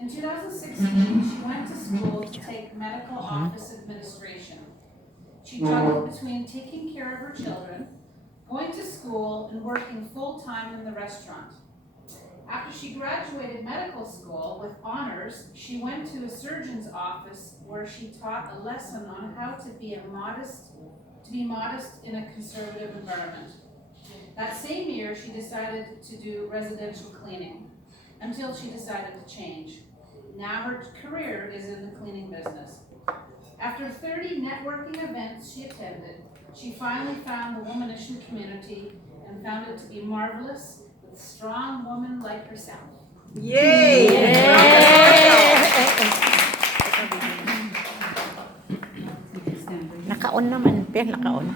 In 2016, she went to school to take medical office administration. She juggled between taking care of her children, going to school, and working full-time in the restaurant. After she graduated medical school with honors, she went to a surgeon's office where she taught a lesson on how to be modest in a conservative environment. That same year, she decided to do residential cleaning until she decided to change. Now her career is in the cleaning business. After 30 networking events she attended, she finally found the womanish community and found it to be marvelous with strong women like herself. Yay! Naka-on naman, naka-on.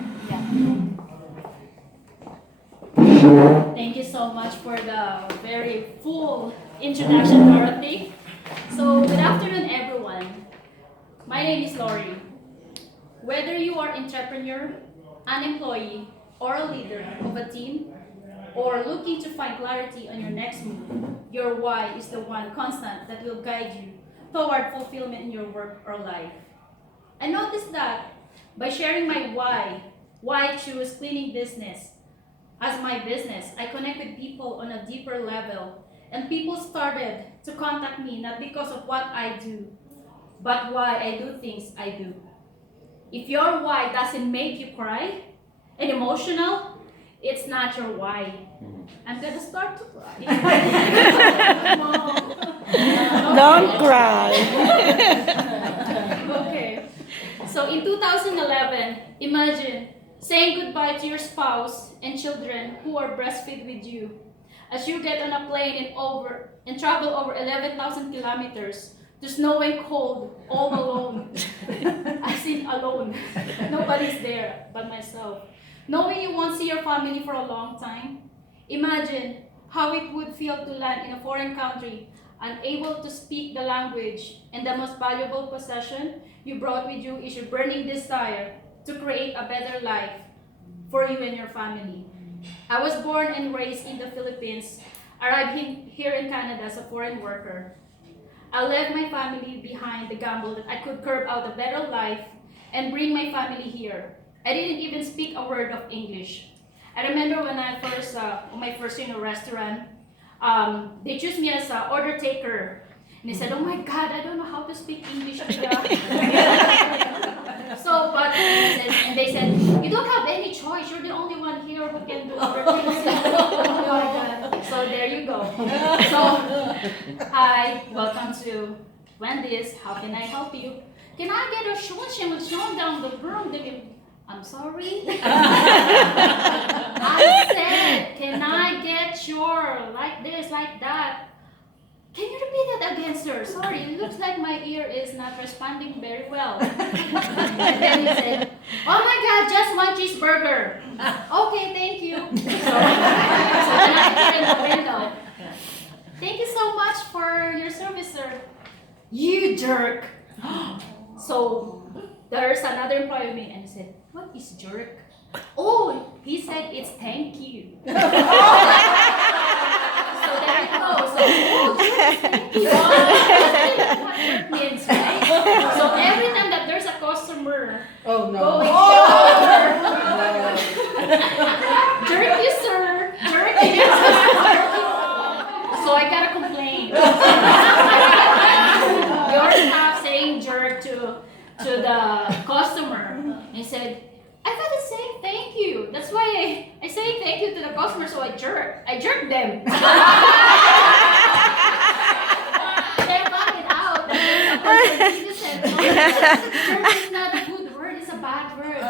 Thank you so much for the very full introduction, Dorothy. So, good afternoon, everyone. My name is Lori. Whether you are entrepreneur, an employee, or a leader of a team, or looking to find clarity on your next move, your why is the one constant that will guide you toward fulfillment in your work or life. I noticed that by sharing my why I choose cleaning business as my business, I connect with people on a deeper level, and people started to contact me not because of what I do, but why I do things I do. If your why doesn't make you cry and emotional, it's not your why. I'm gonna start to cry. Don't cry. Okay. So in 2011, imagine saying goodbye to your spouse and children who are breastfed with you as you get on a plane and travel over 11,000 kilometers to snow and cold all alone. As in alone. Nobody's there but myself. Knowing you won't see your family for a long time, imagine how it would feel to land in a foreign country, unable to speak the language, and the most valuable possession you brought with you is your burning desire to create a better life for you and your family. I was born and raised in the Philippines, arrived here in Canada as a foreign worker. I left my family behind the gamble that I could carve out a better life and bring my family here. I didn't even speak a word of English. I remember when I first, on my first restaurant, they chose me as an order taker. And they said, oh my God, I don't know how to speak English. So, but they said, you don't have any choice. You're the only one here who can do order taking. Oh my God. So there you go. So, hi, welcome to Wendy's. How can I help you? Can I get a show down the room? I'm sorry. I said, can I get your like this, like that? Can you repeat that again, sir? Sorry, it looks like my ear is not responding very well. And then he said, oh my God, just one cheeseburger. Okay, thank you. So then I hear in the window, thank you so much for your service, sir. You jerk. So there's another employee of me, and he said, what is jerk? Oh, he said it's thank you. So there you go. So, oh, jerk, thank you. Oh, that's what jerk means, right? So every time that there's a customer going over, jerk you, sir. Jerk you. So I gotta complain. Your staff saying jerk to the customer. And he said, I thought it's saying thank you. That's why I say thank you to the customer, so I jerk them. They found it out. He said, jerk is not a good word, it's a bad word.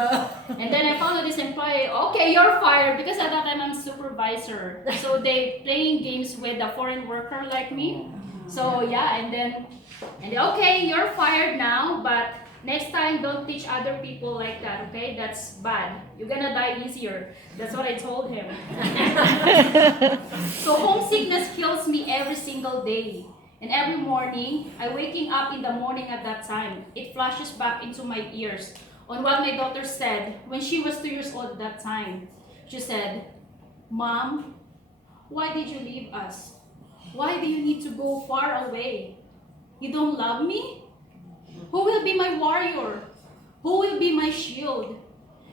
And then I found out this employee, okay, you're fired, because at that time I'm supervisor. So they playing games with a foreign worker like me. So yeah, and then okay, you're fired now, but next time, don't teach other people like that, okay? That's bad. You're gonna die easier. That's what I told him. So homesickness kills me every single day. And every morning, I waking up in the morning at that time, it flashes back into my ears on what my daughter said when she was 2 years old at that time. She said, Mom, why did you leave us? Why do you need to go far away? You don't love me? Who will be my warrior? Who will be my shield?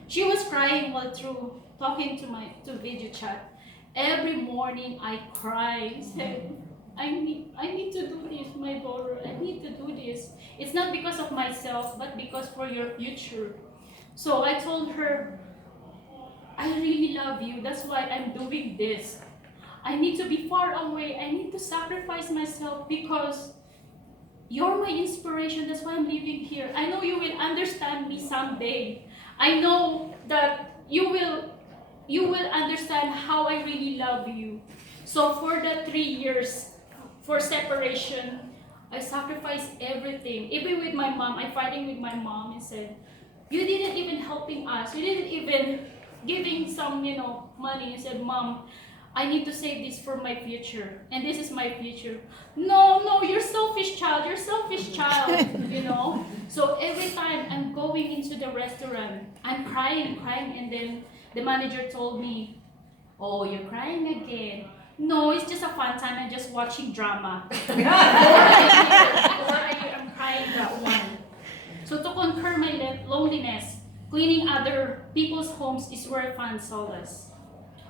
She was crying while through talking to video chat. Every morning I cry, said, I need to do this, my daughter. I need to do this. It's not because of myself, but because for your future. So I told her, I really love you. That's why I'm doing this. I need to be far away. I need to sacrifice myself because you're my inspiration. That's why I'm living here. I know you will understand me someday. I know that you will understand how I really love you. So for the 3 years for separation, I sacrificed everything. Even with my mom, I'm fighting with my mom and said, you didn't even helping us. You didn't even giving some, money. I said, Mom, I need to save this for my future. And this is my future. No, you're selfish child. You're selfish child, So every time I'm going into the restaurant, I'm crying. And then the manager told me, oh, you're crying again. No, it's just a fun time. I'm just watching drama. Or I'm crying that one. So to conquer my loneliness, cleaning other people's homes is where I found solace.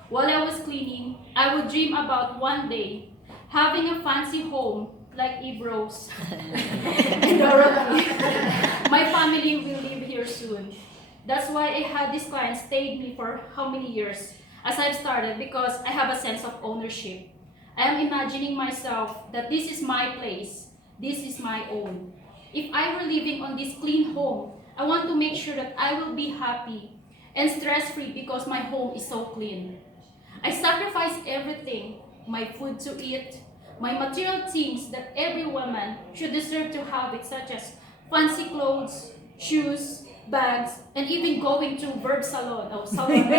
While I was cleaning, I would dream about one day having a fancy home like Ibro's. And my family will live here soon. That's why I had this client stayed me for how many years as I've started, because I have a sense of ownership. I am imagining myself that this is my place, this is my own. If I were living on this clean home, I want to make sure that I will be happy and stress-free because my home is so clean. I sacrifice everything, my food to eat, my material things that every woman should deserve to have it, such as fancy clothes, shoes, bags, and even going to Verb Salon or salon.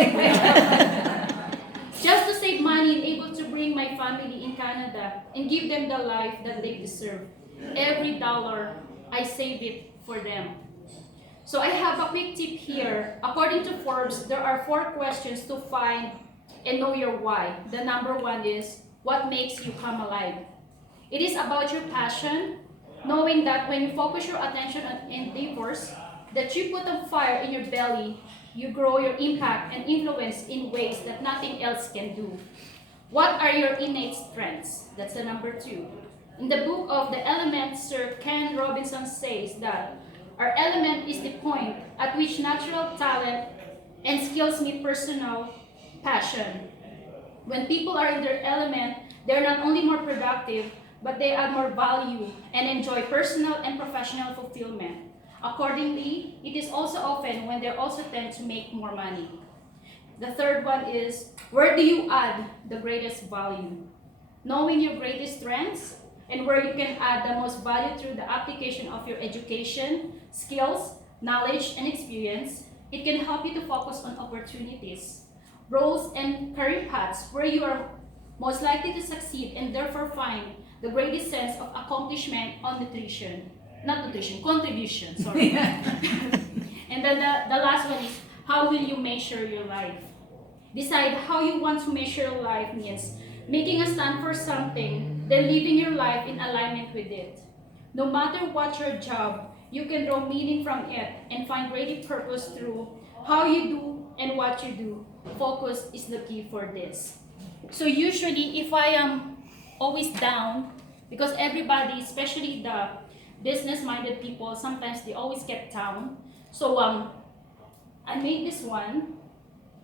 Just to save money and able to bring my family in Canada and give them the life that they deserve. Every dollar, I save it for them. So I have a quick tip here. According to Forbes, there are 4 questions to find and know your why. The number 1 is, what makes you come alive? It is about your passion, knowing that when you focus your attention on endeavors that you put on fire in your belly, you grow your impact and influence in ways that nothing else can do. What are your innate strengths? That's the number 2. In the book of The Element, Sir Ken Robinson says that our element is the point at which natural talent and skills meet personal passion. When people are in their element, they're not only more productive, but they add more value and enjoy personal and professional fulfillment. Accordingly, it is also often when they also tend to make more money. The third one is, where do you add the greatest value? Knowing your greatest strengths and where you can add the most value through the application of your education, skills, knowledge, and experience, it can help you to focus on opportunities, roles, and career paths where you are most likely to succeed and therefore find the greatest sense of accomplishment on contribution, sorry. And then the last one is, how will you measure your life? Decide how you want to measure your life means making a stand for something, then living your life in alignment with it. No matter what your job, you can draw meaning from it and find greater purpose through how you do and what you do. Focus is the key for this. So usually, if I am always down, because everybody, especially the business-minded people, sometimes they always get down. So I made this one.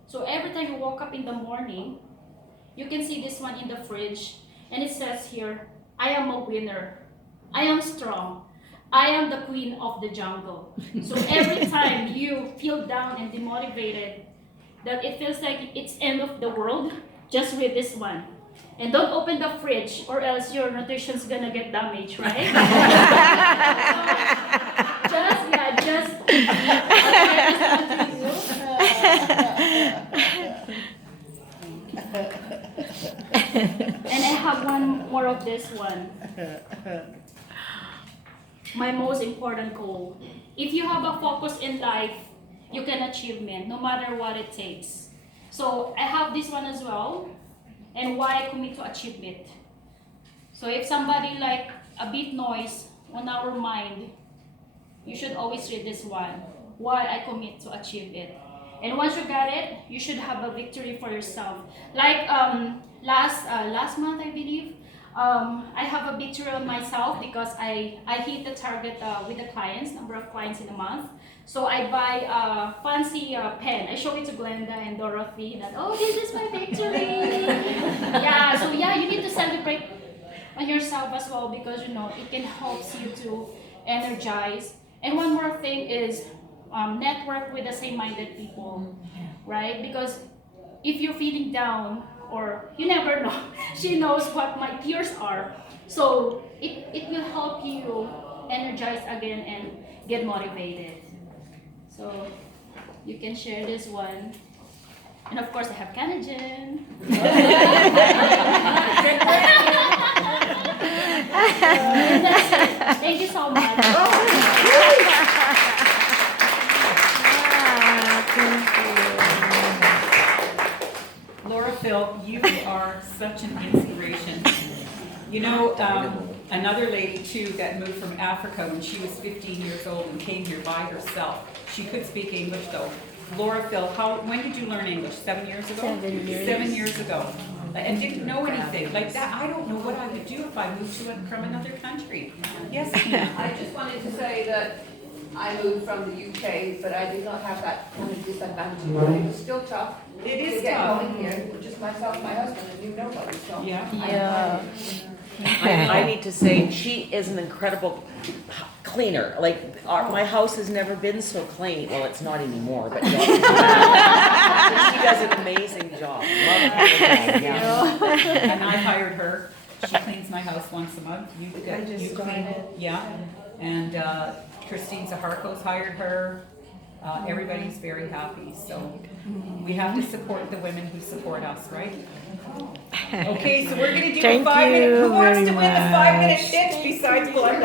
So every time you woke up in the morning, you can see this one in the fridge, and it says here, I am a winner. I am strong. I am the queen of the jungle. So every time you feel down and demotivated, that it feels like it's end of the world, just read this one. And don't open the fridge or else your nutrition's gonna get damaged, right? Just and I have one more of this one. My most important goal. If you have a focus in life, you can achieve it, no matter what it takes. So I have this one as well, and why I commit to achieve it. So if somebody like a bit noise on our mind, you should always read this one. Why I commit to achieve it. And once you got it, you should have a victory for yourself. Like last month, I believe, I have a victory on myself because I hit the target with the clients, number of clients in a month. So I buy a fancy pen. I show it to Glenda and Dorothy that, oh, this is my victory. Yeah, so yeah, you need to celebrate on yourself as well because you know it can help you to energize. And one more thing is network with the same-minded people, right? Because if you're feeling down, or you never know, she knows what my tears are. So it will help you energize again and get motivated. So you can share this one. And of course I have Canagen. Thank you so much. Laura Phil, you are such an inspiration. You know, another lady too that moved from Africa when she was 15 years old and came here by herself. She could speak English though. Laura Phil, when did you learn English? 7 years ago? 7 years. 7 years ago. And didn't know anything like that. I don't know what I would do if I moved from another country. Yes, Tina? I just wanted to say that I moved from the UK, but I did not have that kind of disadvantage. It was still tough. It is to get tough. going here, just myself, my husband, and knew nobody, so. Yeah. I need to say, she is an incredible cleaner. Like, my house has never been so clean. Well, it's not anymore, but yeah. She does an amazing job. Love her. Yeah. And I hired her. She cleans my house once a month. You clean it. Yeah. And Christine Zaharkos hired her. Everybody's very happy. So we have to support the women who support us, right? Okay, so we're going to do Thank a 5-minute. you Who wants to very win the 5-minute much. pitch besides Glenda?